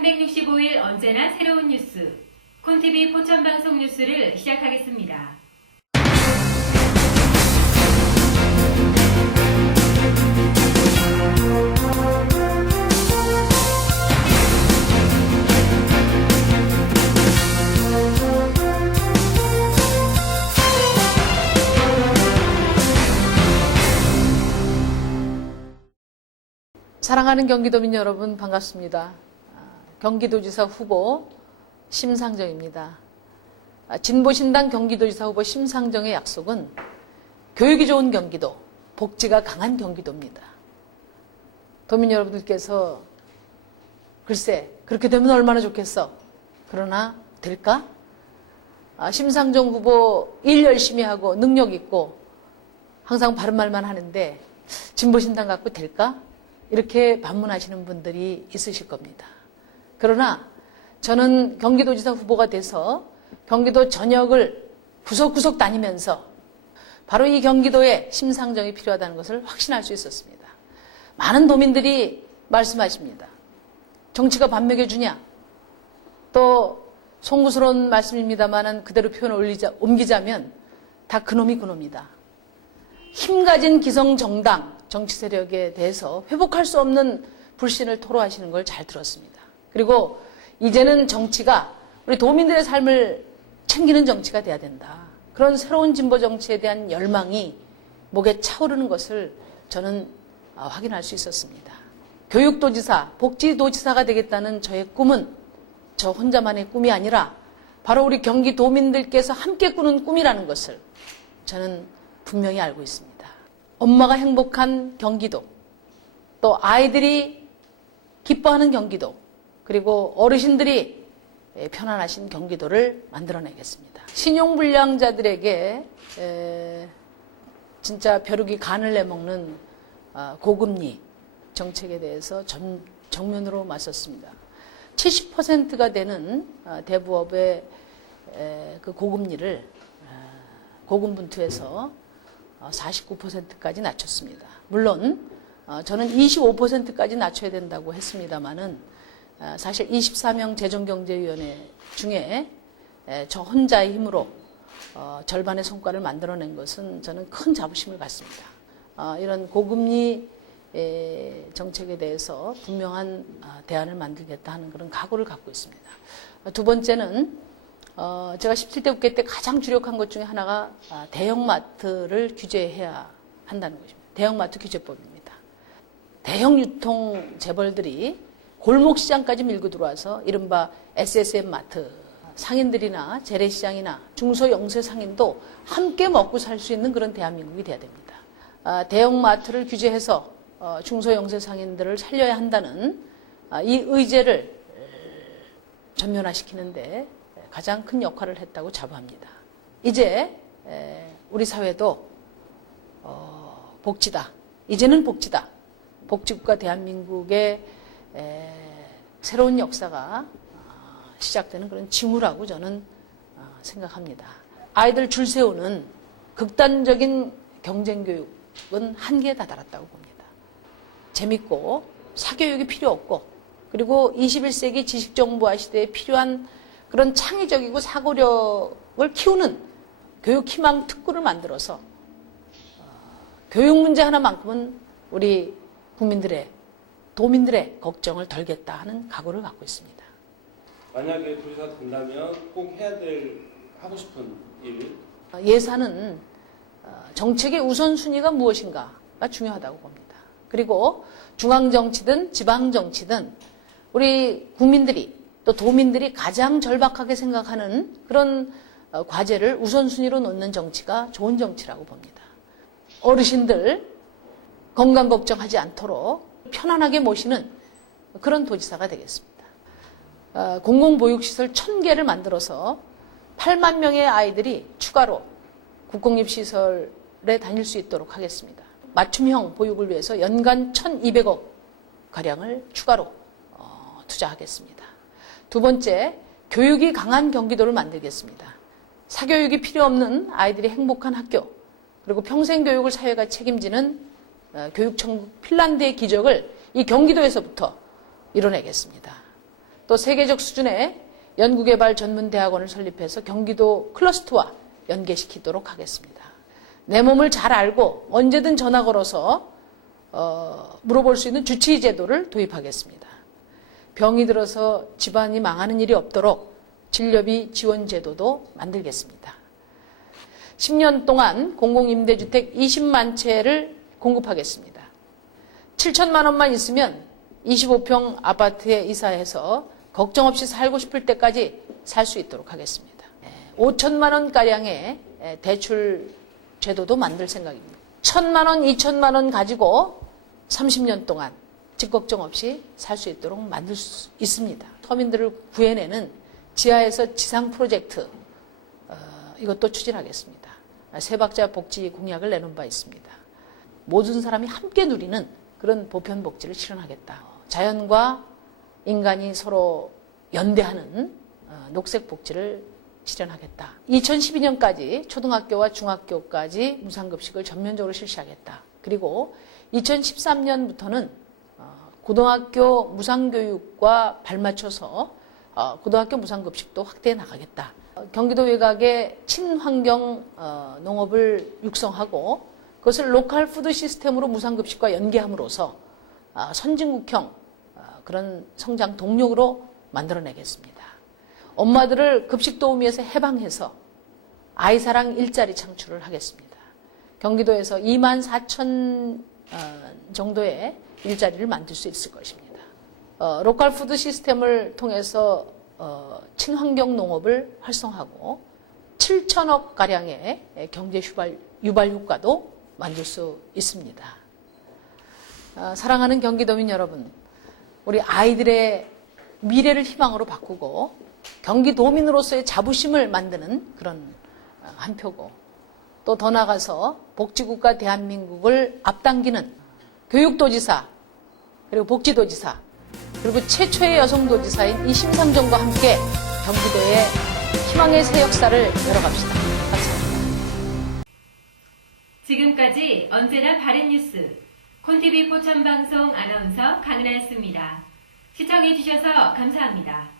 365일 언제나 새로운 뉴스. 콘TV 포천방송 뉴스를 시작하겠습니다. 사랑하는 경기도민 여러분 반갑습니다. 아, 경기도지사 후보 심상정입니다. 아, 진보신당 경기도지사 후보 심상정의 약속은 교육이 좋은 경기도, 복지가 강한 경기도입니다. 도민 여러분들께서 글쎄 그렇게 되면 얼마나 좋겠어. 그러나 될까? 아, 심상정 후보 일 열심히 하고 능력 있고 항상 바른 말만 하는데 진보신당 갖고 될까? 이렇게 반문하시는 분들이 있으실 겁니다. 그러나 저는 경기도지사 후보가 돼서 경기도 전역을 구석구석 다니면서 바로 이 경기도에 심상정이 필요하다는 것을 확신할 수 있었습니다. 많은 도민들이 말씀하십니다. 정치가 밥 먹여주냐? 또 송구스러운 말씀입니다만은 그대로 표현을 올리자, 옮기자면 다 그놈이 그놈이다. 힘 가진 기성 정당 정치 세력에 대해서 회복할 수 없는 불신을 토로하시는 걸 잘 들었습니다. 그리고 이제는 정치가 우리 도민들의 삶을 챙기는 정치가 돼야 된다. 그런 새로운 진보 정치에 대한 열망이 목에 차오르는 것을 저는 아, 확인할 수 있었습니다. 교육도지사, 복지도지사가 되겠다는 저의 꿈은 저 혼자만의 꿈이 아니라 바로 우리 경기 도민들께서 함께 꾸는 꿈이라는 것을 저는 분명히 알고 있습니다. 엄마가 행복한 경기도, 또 아이들이 기뻐하는 경기도, 그리고 어르신들이 편안하신 경기도를 만들어내겠습니다. 신용불량자들에게 에, 진짜 벼룩이 간을 내먹는 아, 고금리 정책에 대해서 전, 정면으로 맞섰습니다. 70%가 되는 아, 대부업의 에, 그 고금리를 아, 고금분투에서 49%까지 낮췄습니다. 물론 어, 저는 25%까지 낮춰야 된다고 했습니다마는 어, 사실 24명 재정경제위원회 중에 저 혼자의 힘으로 어, 절반의 성과를 만들어낸 것은 저는 큰 자부심을 갖습니다. 이런 고금리 정책에 대해서 분명한 대안을 만들겠다 하는 그런 각오를 갖고 있습니다. 두 번째는 어, 제가 17대 국회 때 가장 주력한 것 중에 하나가 아, 대형마트를 규제해야 한다는 것입니다. 대형마트 규제법입니다. 대형 유통 재벌들이 골목 시장까지 밀고 들어와서 이른바 SSM 마트 상인들이나 재래시장이나 중소영세 상인도 함께 먹고 살 수 있는 그런 대한민국이 돼야 됩니다. 아, 대형마트를 규제해서 어, 중소영세 상인들을 살려야 한다는 아, 이 의제를 전면화시키는데 가장 큰 역할을 했다고 자부합니다. 이제 우리 사회도 어, 복지다. 이제는 복지다. 복지국가 대한민국의 새로운 역사가 어, 시작되는 그런 징후라고 저는 어, 생각합니다. 아이들 줄 세우는 극단적인 경쟁 교육은 한계에 다다랐다고 봅니다. 재밌고 사교육이 필요 없고 그리고 21세기 지식 정보화 시대에 필요한 그런 창의적이고 사고력을 키우는 교육 희망 특구를 만들어서 어, 교육 문제 하나만큼은 우리 국민들의 도민들의 걱정을 덜겠다 하는 각오를 갖고 있습니다. 만약에 도지사 된다면 꼭 해야 될 하고 싶은 일 어, 예산은 어, 정책의 우선순위가 무엇인가가 중요하다고 봅니다. 그리고 중앙정치든 지방정치든 우리 국민들이 또 도민들이 가장 절박하게 생각하는 그런 어, 과제를 우선순위로 놓는 정치가 좋은 정치라고 봅니다. 어르신들 건강 걱정하지 않도록 편안하게 모시는 그런 도지사가 되겠습니다. 어, 공공보육시설 1000개를 만들어서 8만 명의 아이들이 추가로 국공립시설에 다닐 수 있도록 하겠습니다. 맞춤형 보육을 위해서 연간 1200억 가량을 추가로 어, 투자하겠습니다. 두 번째, 교육이 강한 경기도를 만들겠습니다. 사교육이 필요 없는 아이들이 행복한 학교, 그리고 평생 교육을 사회가 책임지는 어, 교육천국 핀란드의 기적을 이 경기도에서부터 이뤄내겠습니다. 또 세계적 수준의 연구개발 전문대학원을 설립해서 경기도 클러스터와 연계시키도록 하겠습니다. 내 몸을 잘 알고 언제든 전화 걸어서 어, 물어볼 수 있는 주치의 제도를 도입하겠습니다. 병이 들어서 집안이 망하는 일이 없도록 진료비 지원 제도도 만들겠습니다. 10년 동안 공공임대주택 20만 채를 공급하겠습니다. 7천만 원만 있으면 25평 아파트에 이사해서 걱정 없이 살고 싶을 때까지 살 수 있도록 하겠습니다. 5천만 원 가량의 대출 제도도 만들 생각입니다. 1천만 원, 2천만 원 가지고 30년 동안 집 걱정 없이 살 수 있도록 만들 수 있습니다. 서민들을 구해내는 지하에서 지상 프로젝트 어, 이것도 추진하겠습니다. 세 박자 복지 공약을 내놓은 바 있습니다. 모든 사람이 함께 누리는 그런 보편 복지를 실현하겠다. 자연과 인간이 서로 연대하는 어, 녹색 복지를 실현하겠다. 2012년까지 초등학교와 중학교까지 무상급식을 전면적으로 실시하겠다. 그리고 2013년부터는 어, 고등학교 무상교육과 발맞춰서 어, 고등학교 무상급식도 확대해 나가겠다. 어, 경기도 외곽의 친환경 어, 농업을 육성하고 그것을 로컬 푸드 시스템으로 무상급식과 연계함으로써 아, 선진국형 어, 그런 성장 동력으로 만들어내겠습니다. 엄마들을 급식 도우미에서 해방해서 아이사랑 일자리 창출을 하겠습니다. 경기도에서 2만 4천 어, 정도의 일자리를 만들 수 있을 것입니다. 어, 로컬 푸드 시스템을 통해서 어, 친환경 농업을 활성화하고 7천억 가량의 경제 유발, 유발 효과도 만들 수 있습니다. 어, 사랑하는 경기도민 여러분, 우리 아이들의 미래를 희망으로 바꾸고 경기도민으로서의 자부심을 만드는 그런 어, 한 표고 또 더 나아가서 복지국가 대한민국을 앞당기는 교육도지사 그리고 복지도지사 그리고 최초의 여성도지사인 이 심상정과 함께 경기도의 희망의 새 역사를 열어갑시다. 지금까지 언제나 바른 뉴스 콘티비 포천방송 아나운서 강은하였습니다. 시청해주셔서 감사합니다.